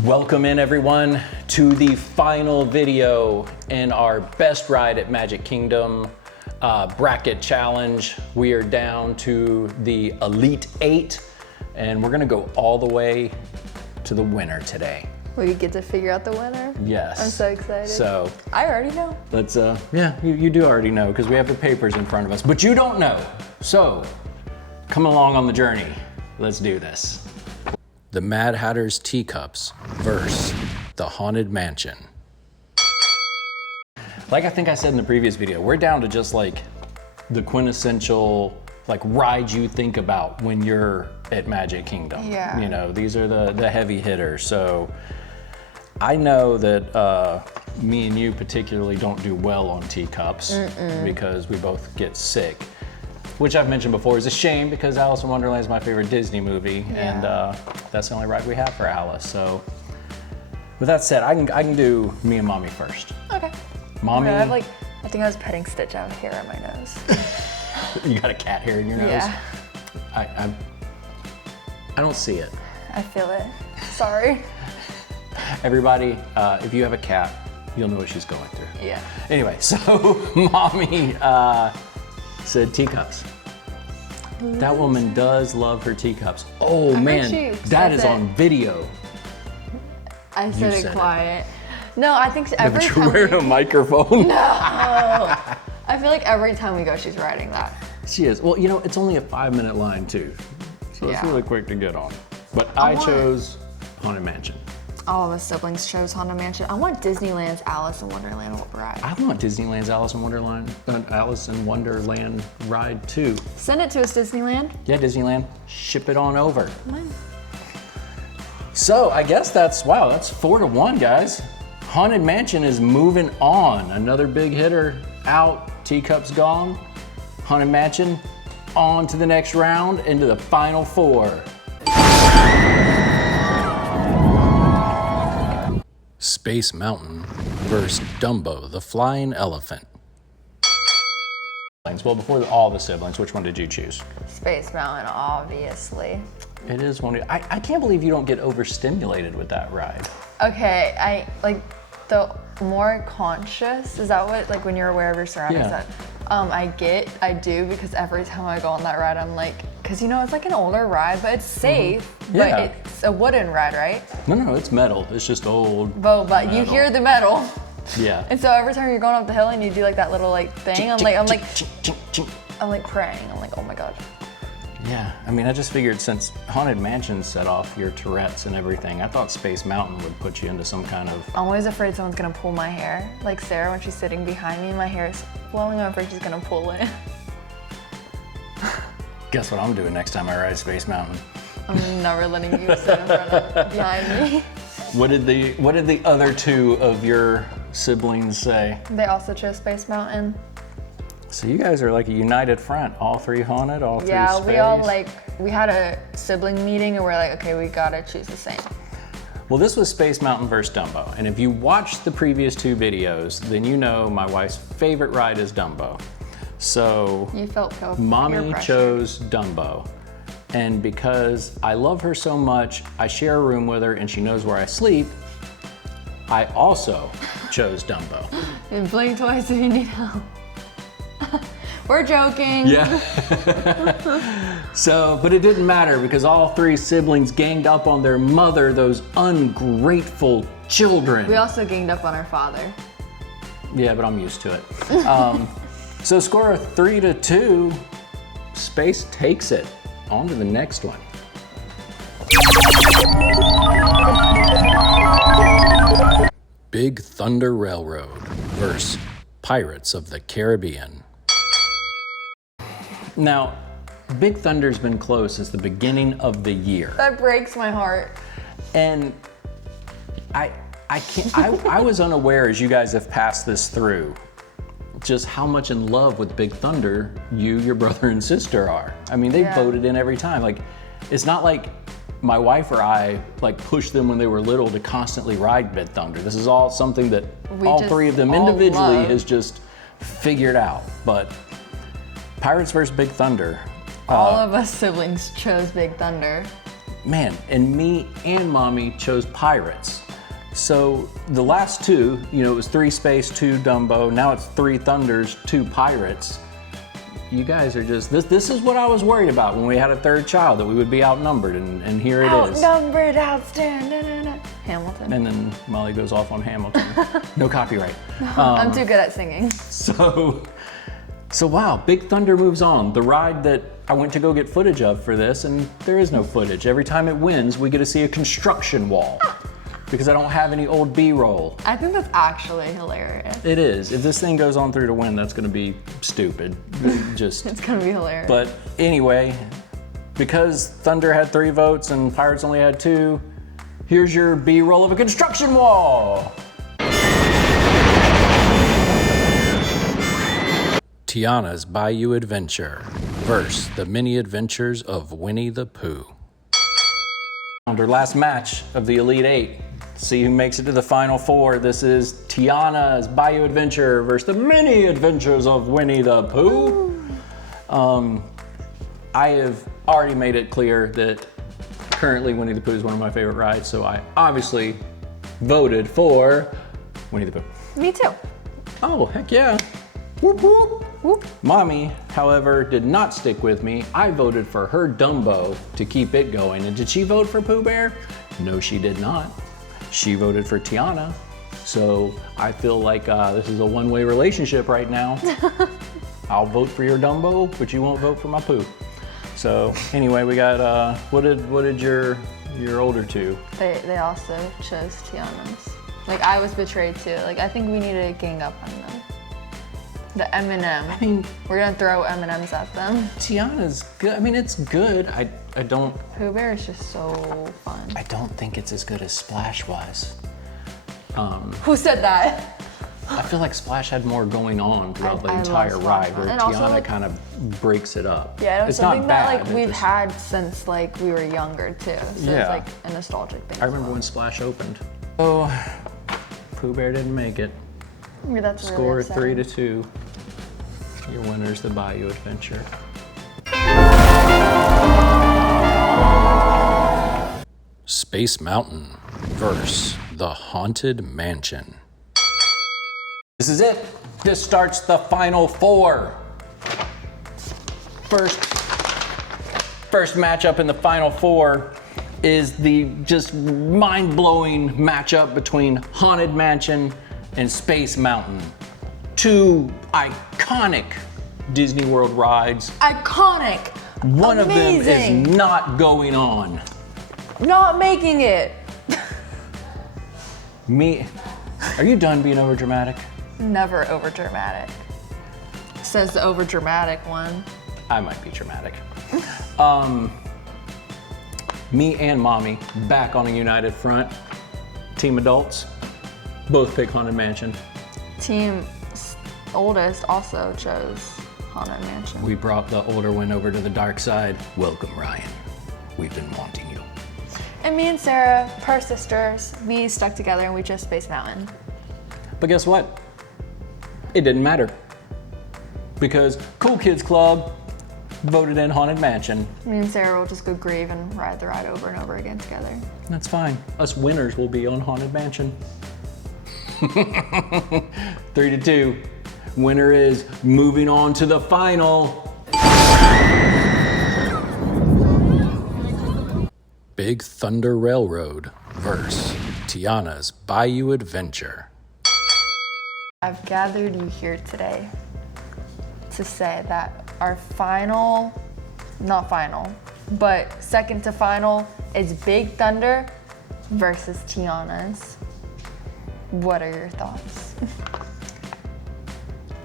Welcome in everyone to the final video in our best ride at Magic Kingdom bracket challenge. We are down to the Elite 8 and we're gonna go all the way to the winner today. We get to figure out the winner? Yes. I'm so excited. So I already know. Let's, yeah, you do already know because we have the papers in front of us, but you don't know. So come along on the journey. Let's do this. The Mad Hatter's Teacups versus the Haunted Mansion. Like I think I said in the previous video, we're down to just like the quintessential like ride you think about when you're at Magic Kingdom. Yeah. You know, these are the heavy hitters. So I know that me and you particularly don't do well on teacups because we both get sick. Which I've mentioned before is a shame because Alice in Wonderland is my favorite Disney movie, and that's the only ride we have for Alice. So, with that said, I can do me and Mommy first. Okay. Mommy, I think I was petting Stitch out of hair on my nose. You got a cat hair in your nose? Yeah. I don't see it. I feel it. Sorry. Everybody, if you have a cat, you'll know what she's going through. Yeah. Anyway, so Mommy said teacups. That woman does love her teacups. Oh man, that is on video. I said it quiet. No, I think every But time you're wearing a microphone. No. I feel like every time we go, she's riding that. She is. Well, you know, it's only a 5-minute line too. So it's really quick to get on. But I chose Haunted Mansion. All of us siblings chose Haunted Mansion. I want Disneyland's Alice in Wonderland ride. I want Disneyland's Alice in Wonderland ride too. Send it to us, Disneyland. Yeah, Disneyland. Ship it on over. So I guess that's 4-1, guys. Haunted Mansion is moving on. Another big hitter out. Teacups gone. Haunted Mansion on to the next round, into the final 4. Space Mountain versus Dumbo, the Flying Elephant. Well, before all the siblings, which one did you choose? Space Mountain, obviously. It is one. I can't believe you don't get overstimulated with that ride. Okay, I like the more conscious. Is that what, like when you're aware of your surroundings? Yeah. I do, because every time I go on that ride, I'm like, because you know it's like an older ride, but it's safe. Yeah. But it's a wooden ride, right? No, it's metal. It's just old. But metal. you hear the metal. Yeah. And so every time you're going up the hill and you do like that little like thing, I'm like praying. I'm like, oh my god. Yeah, I mean, I just figured since Haunted Mansion set off your Tourette's and everything, I thought Space Mountain would put you into some kind of... I'm always afraid someone's gonna pull my hair. Like Sarah, when she's sitting behind me, my hair is flowing, I'm afraid she's gonna pull it. Guess what I'm doing next time I ride Space Mountain? I'm never letting you sit in front of behind me. What did the other two of your siblings say? They also chose Space Mountain. So you guys are like a united front, all 3 haunted, all 3 space. Yeah, we all we had a sibling meeting and we're like, okay, we gotta choose the same. Well, this was Space Mountain versus Dumbo. And if you watched the previous 2 videos, then you know my wife's favorite ride is Dumbo. So you felt Mommy chose Dumbo. And because I love her so much, I share a room with her and she knows where I sleep, I also chose Dumbo. And blink twice if you need help. We're joking. Yeah. So, but it didn't matter because all 3 siblings ganged up on their mother, those ungrateful children. We also ganged up on our father. Yeah, but I'm used to it. So score of 3-2, Space takes it. On to the next one. Big Thunder Railroad versus Pirates of the Caribbean. Now, Big Thunder's been closed since the beginning of the year. That breaks my heart. And I was unaware, as you guys have passed this through, just how much in love with Big Thunder you, your brother and sister are. I mean, they voted in every time. Like, it's not like my wife or I like pushed them when they were little to constantly ride Big Thunder. This is all something that all 3 of them individually has just figured out. But Pirates versus Big Thunder. All of us siblings chose Big Thunder. man, and me and Mommy chose Pirates. So the last two, you know, it was 3 Space, 2 Dumbo. Now it's 3 Thunders, 2 Pirates. You guys are just, this is what I was worried about when we had a 3rd child, that we would be outnumbered, and here it is. Outnumbered, outstanding. Hamilton. And then Molly goes off on Hamilton. No copyright. I'm too good at singing. So wow, Big Thunder moves on. The ride that I went to go get footage of for this, and there is no footage. Every time it wins, we get to see a construction wall because I don't have any old B-roll. I think that's actually hilarious. It is. If this thing goes on through to win, that's gonna be stupid. Just. It's gonna be hilarious. But anyway, because Thunder had 3 votes and Pirates only had 2, here's your B-roll of a construction wall. Tiana's Bayou Adventure versus the mini adventures of Winnie the Pooh. Our last match of the Elite 8. See who makes it to the Final 4. This is Tiana's Bayou Adventure versus the mini adventures of Winnie the Pooh. I have already made it clear that currently Winnie the Pooh is one of my favorite rides, so I obviously voted for Winnie the Pooh. Me too. Oh, heck yeah. Whoop, whoop. Whoop. Mommy, however, did not stick with me. I voted for her Dumbo to keep it going. And did she vote for Pooh Bear? No, she did not. She voted for Tiana. So I feel like this is a one-way relationship right now. I'll vote for your Dumbo, but you won't vote for my Pooh. So anyway, we got, what did your older two? They also chose Tiana's. Like, I was betrayed too. Like, I think we need to gang up on them. The M&M. I mean, we're gonna throw M&Ms at them. Tiana's good. I mean, it's good. I don't. Pooh Bear is just so fun. I don't think it's as good as Splash was. Who said that? I feel like Splash had more going on throughout the entire ride, where and also, Tiana like, kind of breaks it up. Yeah, it was it's something not that bad, like we've had since like we were younger too. So yeah. it's like a nostalgic thing. I remember when Splash opened. Oh, Pooh Bear didn't make it. Yeah, that's Score really 3-2. Your winner's the Bayou Adventure. Space Mountain versus the Haunted Mansion. This is it. This starts the Final 4. First matchup in the Final 4 is the just mind-blowing matchup between Haunted Mansion and Space Mountain. 2 iconic Disney World rides. Iconic. One Amazing. of them is not going on. Not making it. Are you done being over dramatic? Never over dramatic. Says the over dramatic one. I might be dramatic. Me and Mommy back on a united front. Team adults, both pick Haunted Mansion. Team oldest also chose Haunted Mansion. We brought the older one over to the dark side. Welcome, Ryan. We've been wanting you. And me and Sarah, per sisters, we stuck together and we chose Space Mountain. But guess what? It didn't matter. Because Cool Kids Club voted in Haunted Mansion. Me and Sarah will just go grieve and ride the ride over and over again together. That's fine. Us winners will be on Haunted Mansion. 3-2. Winner is moving on to the final. Big Thunder Railroad versus Tiana's Bayou Adventure. I've gathered you here today to say that our final, not final, but second to final is Big Thunder versus Tiana's. What are your thoughts?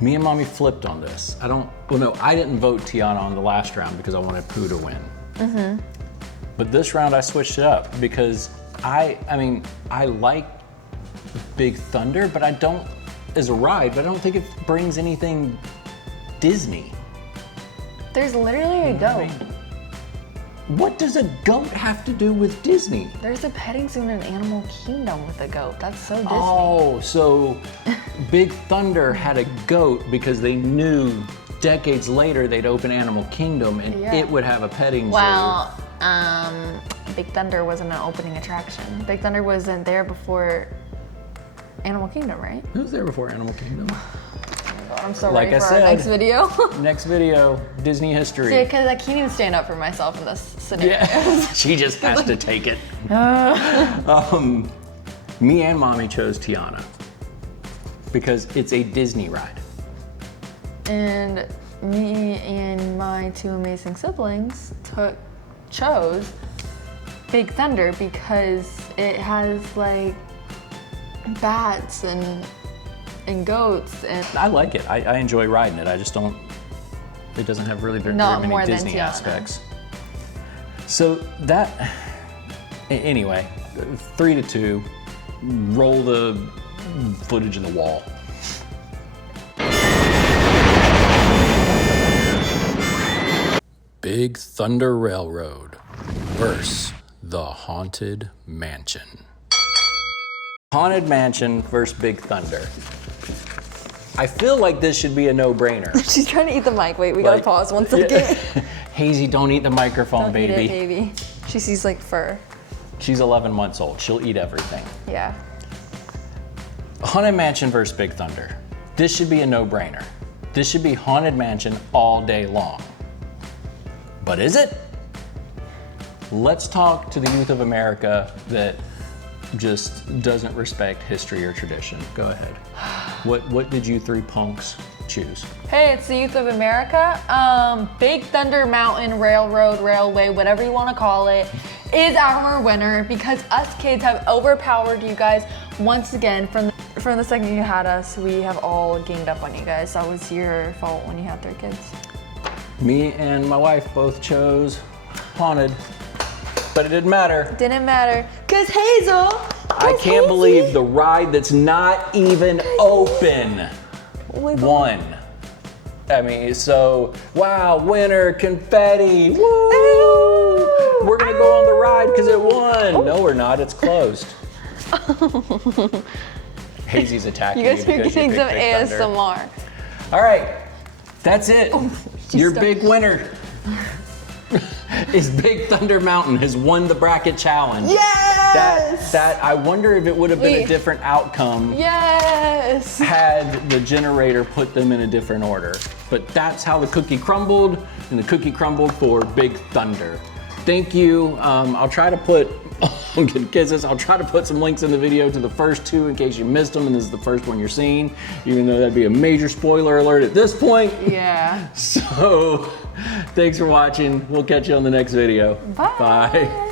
Me and Mommy flipped on this. I didn't vote Tiana on the last round because I wanted Pooh to win. Mm-hmm. But this round I switched it up because I like Big Thunder, but I don't, as a ride, but I don't think it brings anything Disney. There's literally a goat. What does a goat have to do with Disney? There's a petting zoo in Animal Kingdom with a goat. That's so Disney. Oh, so Big Thunder had a goat because they knew decades later they'd open Animal Kingdom and it would have a petting zoo. Well, Big Thunder wasn't an opening attraction. Big Thunder wasn't there before Animal Kingdom, right? It was there before Animal Kingdom. I'm so Like ready I for said, our next video. Next video, Disney history. See, because I can't even stand up for myself in this scenario. Yeah, she just has to take it. Me and Mommy chose Tiana because it's a Disney ride. And me and my two amazing siblings chose Big Thunder because it has like bats and goats and I like it. I enjoy riding it. I just don't. It doesn't have really very Not many more than Disney Tiana. aspects. So that. Anyway, 3-2. Roll the footage in the wall. Big Thunder Railroad versus the Haunted Mansion. Haunted Mansion versus Big Thunder. I feel like this should be a no-brainer. she's trying to eat the mic. Wait, we gotta pause 1 second. Yeah. Hazy, don't eat the microphone, Don't baby. eat it, baby. She sees like fur. She's 11 months old. She'll eat everything. Yeah. Haunted Mansion versus Big Thunder. This should be a no-brainer. This should be Haunted Mansion all day long. But is it? Let's talk to the youth of America that just doesn't respect history or tradition. Go ahead. What did you three punks choose? Hey, it's the youth of America. Big Thunder Mountain Railroad, Railway, whatever you want to call it, is our winner because us kids have overpowered you guys once again. From the second you had us, we have all ganged up on you guys. That was your fault when you had 3 kids. Me and my wife both chose Haunted, but it didn't matter. Didn't matter, cause Hazel. I can't believe the ride that's not even open won. I mean, so, wow, winner, confetti, woo! We're gonna go on the ride because it won. No, we're not, it's closed. Hazy's attacking You guys are because getting you some picked Big Thunder. ASMR. All right, that's it. Your stuck. big winner is Big Thunder Mountain has won the bracket challenge. Yes! That I wonder if it would have been a Wait. different outcome Yes! had the generator put them in a different order. But that's how the cookie crumbled, and the cookie crumbled for Big Thunder. Thank you. I'll try to put, I'm getting kisses. I'll try to put some links in the video to the first 2 in case you missed them and this is the first one you're seeing, even though that'd be a major spoiler alert at this point. Yeah. So, thanks for watching. We'll catch you on the next video. Bye. Bye.